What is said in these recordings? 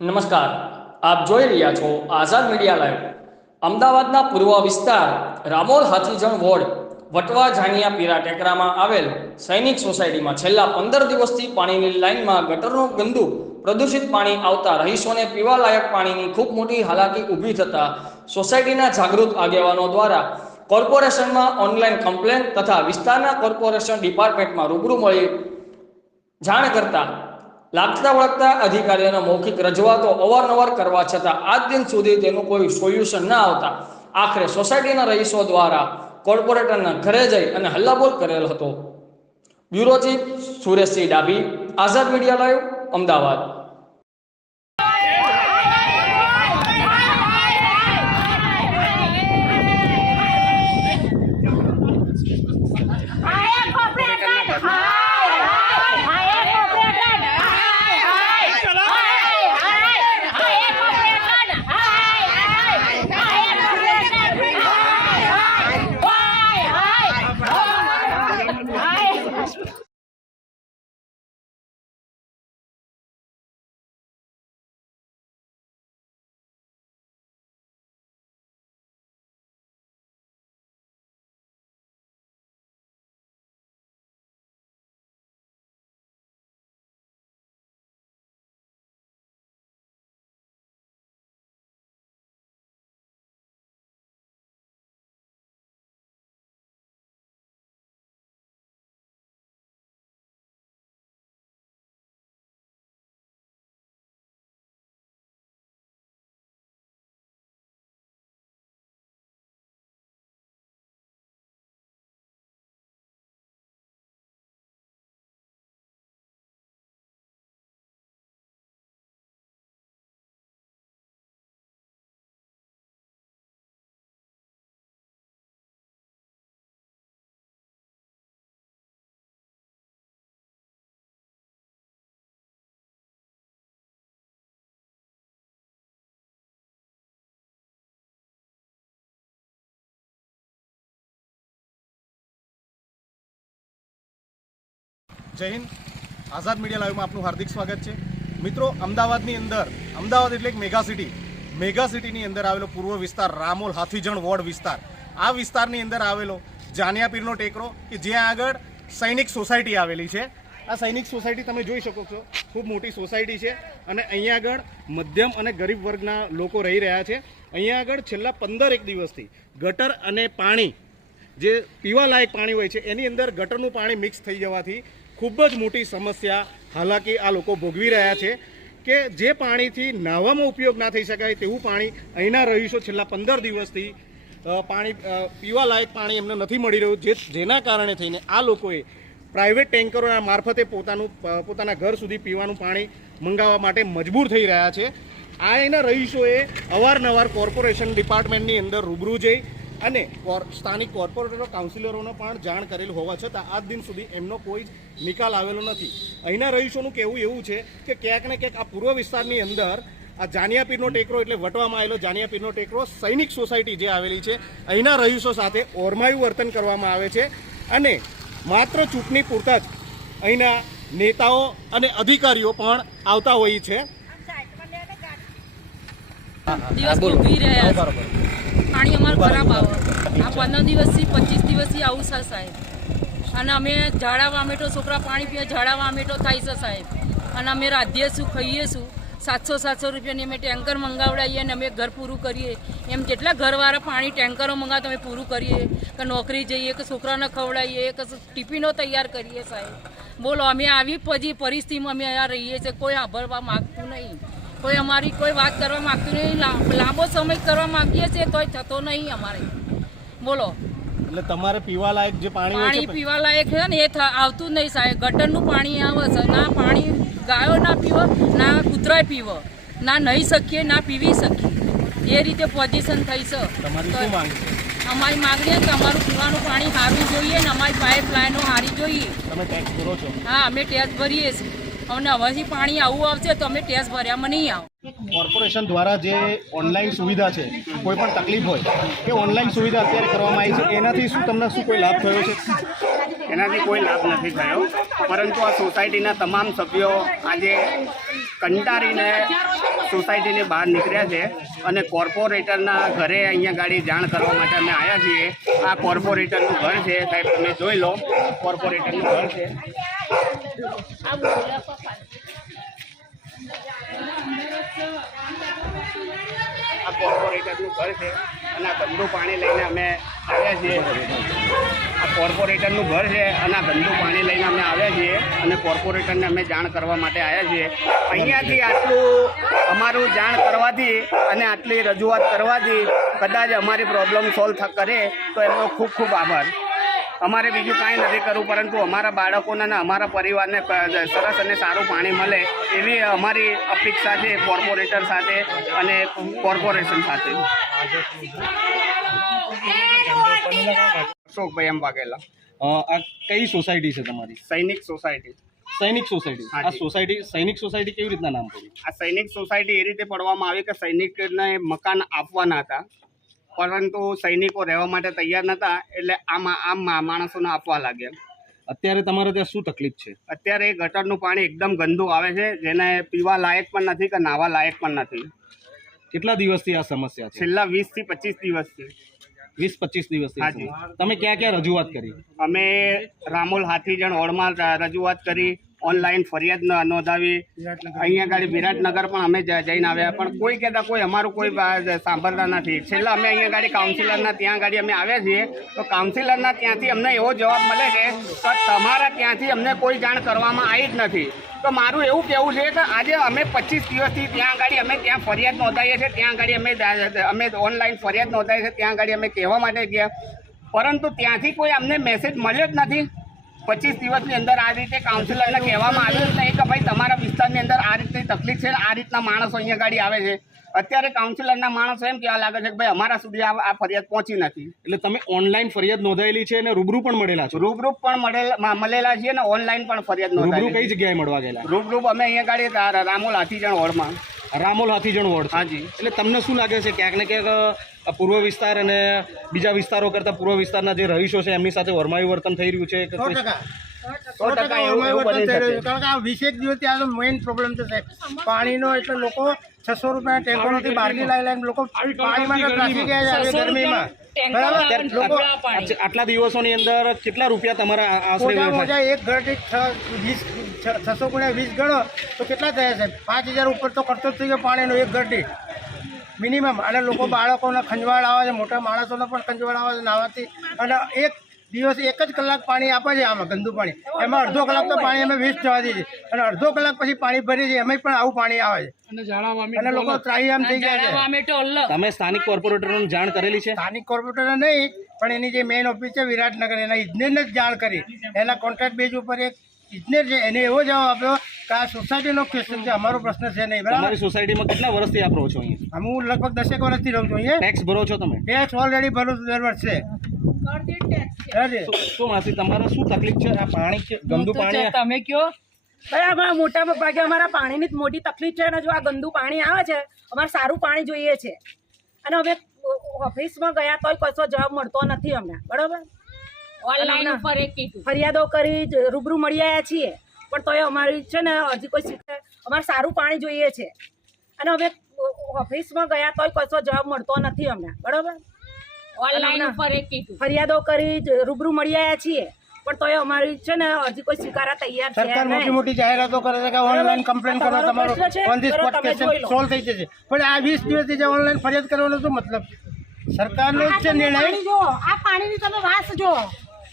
નમસ્કાર. આપ જોઈ રહ્યા છો આઝાદ મીડિયા લાઈવ. અમદાવાદના પૂર્વ વિસ્તાર રામોલ હાથીજણ વોર્ડ, વટવા જાણિયા પીરા ટેકરામાં આવેલ સૈનિક સોસાયટીમાં છેલ્લા પંદર દિવસથી પાણીની લાઇનમાં ગટરનું ગંદુ, પ્રદૂષિત પાણી આવતા રહીશોને પીવાલાયક પાણીની ખૂબ મોટી હાલાકી ઊભી થતા સોસાયટીના જાગૃત આગેવાનો દ્વારા કોર્પોરેશનમાં ઓનલાઈન કમ્પ્લેન તથા વિસ્તારના કોર્પોરેશન ડિપાર્ટમેન્ટમાં રૂબરૂ મળી જાણ કરતા લાગતા વળગતા અધિકારીઓના મૌખિક રજૂઆતો અવારનવાર કરવા છતાં આજ દિન સુધી તેનું કોઈ સોલ્યુશન ન આવતા. આખરે સોસાયટીના રહીશો દ્વારા કોર્પોરેટરના ઘરે જઈ અને હલ્લાબોલ કરેલ હતો. Bureau chief Sureshsinh Dabhi, Azad media live, Ahmedabad. Jai Hind. Azad media લાઈવમાં આપનું હાર્દિક સ્વાગત છે. મિત્રો, અમદાવાદની અંદર, અમદાવાદ એટલે એક મેગા સિટી. મેગા સિટીની અંદર આવેલો પૂર્વ વિસ્તાર, રામોલ હાથીજણ વોર્ડ વિસ્તાર. આ વિસ્તારની અંદર આવેલો જાનિયા પીરનો ટેકરો કે જ્યાં આગળ સૈનિક સોસાયટી આવેલી છે. આ સૈનિક સોસાયટી તમે જોઈ શકો છો. ખૂબ મોટી સોસાયટી છે અને અહીંયા આગળ મધ્યમ અને ગરીબ વર્ગના લોકો રહી રહ્યા છે. અહીંયા આગળ છેલ્લા પંદર એક દિવસથી ગટર અને પાણી, જે પીવાલાયક પાણી હોય છે, એની અંદર ગટરનું પાણી મિક્સ થઈ જવાથી ખૂબ જ મોટી સમસ્યા હાલાકી આ લોકો ભોગવી રહ્યા છે કે જે પાણીથી નાહવામાં ઉપયોગ ના થઈ શકાય તેવું પાણી અહીંના રહીશો છેલ્લા પંદર દિવસથી પાણી પીવાલાયક પાણી એમને નથી મળી રહ્યું, જે, જેના કારણે થઈને આ લોકોએ પ્રાઇવેટ ટેન્કરોના મારફતે પોતાનું પોતાના ઘર સુધી પીવાનું પાણી મંગાવવા માટે મજબૂર થઈ રહ્યા છે. આ એના રહીશોએ અવારનવાર કોર્પોરેશન ડિપાર્ટમેન્ટની અંદર રૂબરૂ જઈ અને સ્થાનિક કોર્પોરેટરો કાઉન્સિલરોને પણ જાણ કરેલ હોવા છતાં આજ દિન સુધી એમનો કોઈ જ નિકાલ આવેલો નથી. અહીંના રહીશોનું કહેવું એવું છે કે ક્યાંક ને ક્યાંક આ પૂર્વ વિસ્તારની અંદર આ જાનિયાપીરનો ટેકરો એટલે વટવામાં આવેલો જાનિયાપીરનો ટેકરો સૈનિક સોસાયટી જે આવેલી છે અહીંના રહીશો સાથે ઓરમાયું વર્તન કરવામાં આવે છે અને માત્ર ચૂંટણી પૂરતા જ અહીંના નેતાઓ અને અધિકારીઓ પણ આવતા હોય છે. દિવસ રહ્યા. પાણી અમારું ખરાબ આવે. આ પંદર દિવસથી, પચીસ દિવસથી આવું છે સાહેબ. અને અમે ઝાડા વામેટો, છોકરા પાણી પીએ, ઝાડા વામેટો થાય છે સાહેબ. અને અમે રાધીએ છું ખાઈએ છું સાતસો સાતસો રૂપિયાની અમે ટેન્કર મંગાવડાવીએ અને અમે ઘર પૂરું કરીએ. એમ જેટલા ઘરવાળા પાણી ટેન્કરો મંગાવે અમે પૂરું કરીએ. કે નોકરી જઈએ, કે છોકરાને ખવડાવીએ કે ટિફિનો તૈયાર કરીએ સાહેબ. બોલો, અમે આવી પછી પરિસ્થિતિમાં અમે અહીંયા રહીએ છીએ. કોઈ આભરવા માગતું નહીં. કોઈ અમારી કોઈ વાત કરવા માંગતું નહીં. લાંબો સમય કરવા માંગીએ છીએ તોય થતો નહીં અમારે. બોલો. એટલે તમારે પીવાલાયક જે પાણી પાણી છે પીવા લાયક છે ને એ આવતું નહીં સાહેબ. ગટરનું પાણી આવે છે. ના પાણી ગાયો ના પીવો ના કૂતરાય પીવો. ના નહીં શકીએ ના પીવી શકીએ. એ રીતે પોઝિશન થઈ છે. અમારી માગણી કે અમારું પીવાનું પાણી સારું જોઈએ ને અમારી પાઇપ લાઈનો સારી જોઈએ. તમે ટેક્સ ભરો છો? હા અમે ટેક્સ ભરીએ છીએ. અને હવેથી પાણી આવું આવશે તો અમે ટેસ્ટ ભર્યામાં નહીં આવો. કોર્પોરેશન દ્વારા જે ઓનલાઈન સુવિધા છે કોઈ પણ તકલીફ હોય એ ઓનલાઈન સુવિધા અત્યારે કરવામાં આવી છે. એનાથી શું તમને શું કોઈ લાભ થયો છે? એનાથી કોઈ લાભ નથી થયો. પરંતુ આ સોસાયટીના તમામ સભ્યો આજે કંટાળીને સોસાયટીની બહાર નીકળ્યા છે અને કોર્પોરેટરના ઘરે અહીંયા ગાડી જાણ કરવા માટે અમે આવ્યા છીએ. આ કોર્પોરેટરનું ઘર છે, સાહેબ, તમે જોઈ લો. કોર્પોરેટરનું ઘર છે. આ કોર્પોરેટરનું ઘર છે અને આ ગંદુ પાણી લઈને અમે આવ્યા છીએ. આ કોર્પોરેટરનું ઘર છે અને આ ગંદુ પાણી લઈને અમે આવ્યા છીએ અને કોર્પોરેટરને અમે જાણ કરવા માટે આવ્યા છીએ. અહીંયાથી આટલું અમારું જાણ કરવાથી અને આટલી રજૂઆત કરવાથી કદાચ અમારી પ્રોબ્લેમ સોલ્વ કરે તો એમનો ખૂબ ખૂબ આભાર. અમારે બીજું કાંઈ નથી કરવું પરંતુ અમારા બાળકોને અને અમારા પરિવારને સરસ અને સારું પાણી મળે એવી અમારી અપેક્ષા છે કોર્પોરેટર સાથે અને કોર્પોરેશન સાથે. અશોકભાઈ એમ વાઘેલા આ કઈ સોસાયટી છે તમારી? સૈનિક સોસાયટી. સૈનિક સોસાયટી. આ સોસાયટી સૈનિક સોસાયટી કેવી રીતના નામ પડ્યું આ સૈનિક સોસાયટી એ રીતે પડવામાં આવી કે સૈનિકને મકાન આપવાના હતા પરંતુ સૈનિકો રહેવા માટે તૈયાર નહોતા એટલે આમાં આમ માણસોને આપવા લાગ્યા. અત્યારે તમારે ત્યાં શું તકલીફ છે? અત્યારે ગટરનું પાણી એકદમ ગંદુ આવે છે જેને પીવા લાયક પણ નથી કે નાવા લાયક પણ નથી. કેટલા દિવસથી આ સમસ્યા છે? છેલ્લા વીસથી પચીસ દિવસથી. વીસ પચીસ દિવસથી તમે ક્યાં ક્યાં રજૂઆત કરી? અમે રામોલ હાથીજણ હોળમાં રજૂઆત કરી ઓનલાઈન ફરિયાદ નોંધાવી. અહીંયા ગાડી વિરાટનગર પણ અમે જઈને આવ્યા. પણ કોઈ કહેતા કોઈ અમારું કોઈ સાંભળતા નથી. છેલ્લા અમે અહીંયા ગાડી કાઉન્સિલરના ત્યાં ગાડી અમે આવ્યા છીએ. તો કાઉન્સિલરના ત્યાંથી અમને એવો જવાબ મળે છે કે તમારા ત્યાંથી અમને કોઈ જાણ કરવામાં આવી જ નથી. તો મારું એવું કહેવું છે કે આજે અમે પચીસ દિવસથી ત્યાં આગળ અમે ત્યાં ફરિયાદ નોંધાવીએ છીએ, ત્યાં આગળ અમે અમે ઓનલાઈન ફરિયાદ નોંધાઈએ છીએ, ત્યાં આગળ અમે કહેવા માટે ગયા. પરંતુ ત્યાંથી કોઈ અમને મેસેજ મળ્યો જ નથી. પચીસ દિવસની અંદર આ રીતે કાઉન્સિલરને કહેવામાં આવ્યું નહીં કે ભાઈ તમારા વિસ્તારની અંદર આ રીતની તકલીફ છે આ રીતના માણસો અહીંયા ગાડી આવે છે. અત્યારે કાઉન્સિલરના માણસો એમ કહેવા લાગે છે કે ભાઈ અમારા સુધી આ ફરિયાદ પહોંચી નથી. એટલે તમે ઓનલાઈન ફરિયાદ નોંધાયેલી છે અને રૂબરૂ પણ મળેલા છો? રૂબરૂ પણ મળેલા મળેલા છીએ ને ઓનલાઈન પણ ફરિયાદ નોંધાયેલી કઈ જગ્યાએ મળવા ગયેલા? રૂબરૂ અમે અહીંયા ગાડી રામોલ હાથીજણ વોર્ડમાં. રામોલ હાથીજણ વોર્ડ. હાજી એટલે તમને શું લાગે છે? ક્યાંક ને ક્યાંક પૂર્વ વિસ્તાર અને બીજા વિસ્તારો કરતા પૂર્વ વિસ્તારના જે રહીશો છે એમની સાથે વરમાયું વર્તન થઈ રહ્યું છે? સો ટકા. સો ટકા એવું એવું બની શકે કારણ કે આ વીસેક દિવસથી આ મેઇન પ્રોબ્લેમ છે. સાહેબ પાણીનો એટલે લોકો છસો રૂપિયા ટેન્કરોથી બહારથી લાવી લાવીને લોકો પાણીમાં ત્રાસી ગયા છે ગરમીમાં. બરાબર? અત્યારે લોકો આટલા- દિવસો દિવસોની અંદર કેટલા રૂપિયા તમારા આશરે એક ઘરથી છ વીસ છસો ગુણ્યા વીસ ગણો તો કેટલા થયા સાહેબ? પાંચ હજાર ઉપર તો ખર્ચો જ થઈ ગયો પાણીનો એક ઘરથી મિનિમમ અને લોકો બાળકોને ખંજવાળ આવે છે મોટા માણસોને પણ ખંજવાળ આવે છે નાવાથી. અને એક દિવસ એક જ કલાક પાણી આપે છે આમાં ગંદુ પાણી. એમાં અડધો કલાક તો પાણી અમે વેસ્ટ જવા દઈએ છીએ. અને અડધો કલાક પછી પાણી ભરીએ છીએ એમાં પણ આવું પાણી આવે છે. અને લોકો ત્રાહી આમ થઈ ગયા છે. તમે સ્થાનિક કોર્પોરેટરોને જાણ કરેલી છે? સ્થાનિક કોર્પોરેટરો નહીં પણ એની જે મેઇન ઓફિસ છે વિરાટનગર એના ઇજનેરને જ જાણ કરી. એના કોન્ટ્રાક્ટ બેઝ ઉપર એક ઇજનેર છે એને એવો જવાબ આપ્યો આ સોસાયટીનો ક્વેશ્ચન છે અમારો પ્રશ્ન છે નહીં બરાબર? તમારી સોસાયટીમાં કેટલા વર્ષથી આપ રહો છો અહીંયા? હું લગભગ દસેક વર્ષથી રહું છું અહીંયા. ટેક્સ ભરો છો તમે? ટેક્સ ઓલરેડી ભરું છું દર વર્ષે. શું- માસી તમારે શું તકલીફ છે? આ પાણી છે ગંદુ પાણી તમે કયો? અમારા મોટા ભાગે અમારા પાણીની જ મોટી તકલીફ છે અને જો આ ગંદુ પાણી આવે છે અમારે સારું પાણી જોઈએ છે. અને અમે ઓફિસમાં ગયા તોય કશો જવાબ મળતો નથી અમને બરોબર? ઓનલાઈન ઉપર એક કીધું. ફરિયાદો કરી રૂબરૂ મળી આવ્યા છીએ. પણ તોય અમારી છે ને હજી કોઈ શીખે. અમારે સારું પાણી જોઈએ છે. અને અમે ઓફિસમાં ગયા તોય કશો જવાબ મળતો નથી અમને. બરાબર? ઓનલાઈન ઉપર ફરિયાદો કરી રૂબરૂ મળી આવ્યા છીએ. પણ તોય અમારી છે ને હજી કોઈ સ્વીકારા તૈયાર છે સરકાર મોટી મોટી જાહેરાતો કરે છે કે ઓનલાઈન કમ્પ્લેન કરો તમારો on the spot case solve થઈ જશે. પણ આ વીસ દિવસથી જે ઓનલાઈન ફરિયાદ કરવાનો શું મતલબ? સરકારનો જ છે નિર્ણય. જો આ પાણીની તમે વાસ જો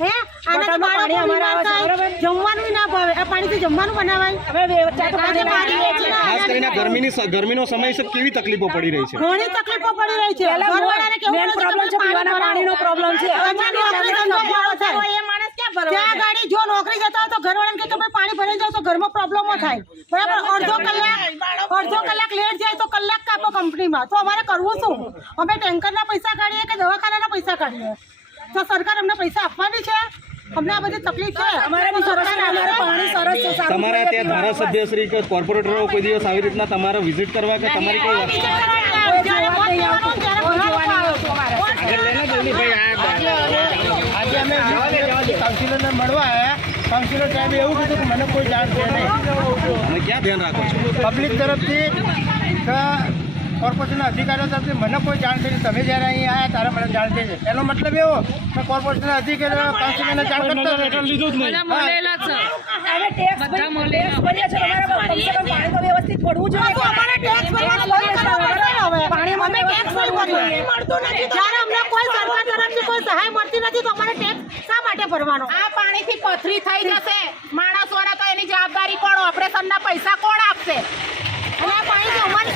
હે? આનાથી પાણી બાળકો અમારે આવે બીમાર છે, થાય. બરાબર? જમવાનું ના ભાવે. આ પાણીથી જમવાનું બનાવાય. અમે વેચાતું તો પાણી પાણી લાવીએ વેચીને છીએ. ખાસ કરીને ગરમીની ગરમીનો સમય છે કેવી તકલીફો પડી રહી છે? ઘણી તકલીફો પડી રહી છે. પીવાના પાણીનો ત્યાં ગાડી જો નોકરી જતા હોય તો ઘરવાળાને કે ભાઈ પાણી ભરાઈ જાવ તો ઘરમાં પ્રોબ્લેમો થાય. બરાબર? અડધો કલાક અડધો કલાક લેટ જાય તો કલાક કાપો કંપનીમાં તો અમારે કરવું શું? અમે ટેન્કરના પૈસા કાઢીએ કે દવાખાનાના પૈસા કાઢીએ? તો સરકાર અમને પૈસા આપવાની છે. અમને આ બધી તકલીફ છે. અમારે બી સરસ અમારે પાણી સરસ છે, તમારા ત્યાં. ધારાસભ્ય શ્રી કે કોર્પોરેટરો કોઈ દિવસ આવી રીતના તમારે વિઝિટ કરવા કે તમારી કોઈ. આજે અમે કાઉન્સિલરને મળવા આવ્યા કાઉન્સિલર સાહેબે એવું કીધું કે મને કોઈ જાણ છે નહીં. ક્યાં ધ્યાન રાખો પબ્લિક તરફથી કે કોર્પોરેશનના અધિકારીઓ તરફથી મને કોઈ જાણ થઈ તમે જ્યારે અહીં આવ્યા ત્યારે મને જાણ થઈ છે એનો મતલબ એવો કે કોર્પોરેશનના અધિકારીઓ કાઉન્સિલરને જાણ કરતા જ તો શા માટે ભરવાનો? આ પાણીથી પથરી થઈ જશે. માણસોને તો એની જવાબદારી કોણ ઓપરેશનના પૈસા કોણ આપશે?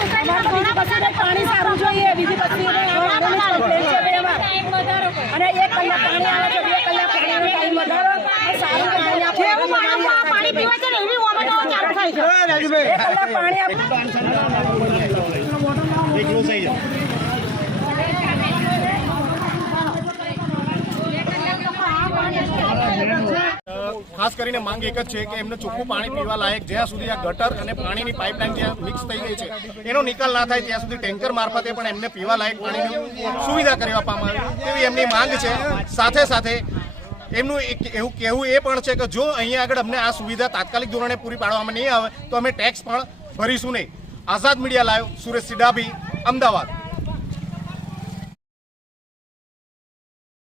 પાણી સારું જોઈએ બીજી બધી. અને એક કલાક પાણી આવે તો બે કલાક પાણીનો ટાઈમ વધારો અને સારું પાણી આપો. આ પાણી પીવા છે ને એવી વોમિટો ચાલુ થાય. છે. એ રાજુભાઈ. એક કલાક પાણી આપો. ખાસ કરીને માંગ એક જ છે કે એમને ચોખ્ખું પાણી પીવા લાયક જ્યાં સુધી આ ગટર અને પાણીની પાઇપલાઇન જ્યાં મિક્સ થઈ ગઈ છે, એનો નિકાલ ના થાય ત્યાં સુધી ટેન્કર મારફતે પણ એમને પીવા લાયક પાણીની સુવિધા કરી આપવામાં આવે તેવી એમની માંગ છે. સાથે સાથે એમનું એક એવું કહેવું એ પણ છે કે જો અહીંયા આગળ અમને આ સુવિધા તાત્કાલિક ધોરણે પૂરી પાડવામાં નહીં આવે તો અમે ટેક્સ પણ ભરીશું નહીં. Azad media live, Suresh Sidabhi, Ahmedabad.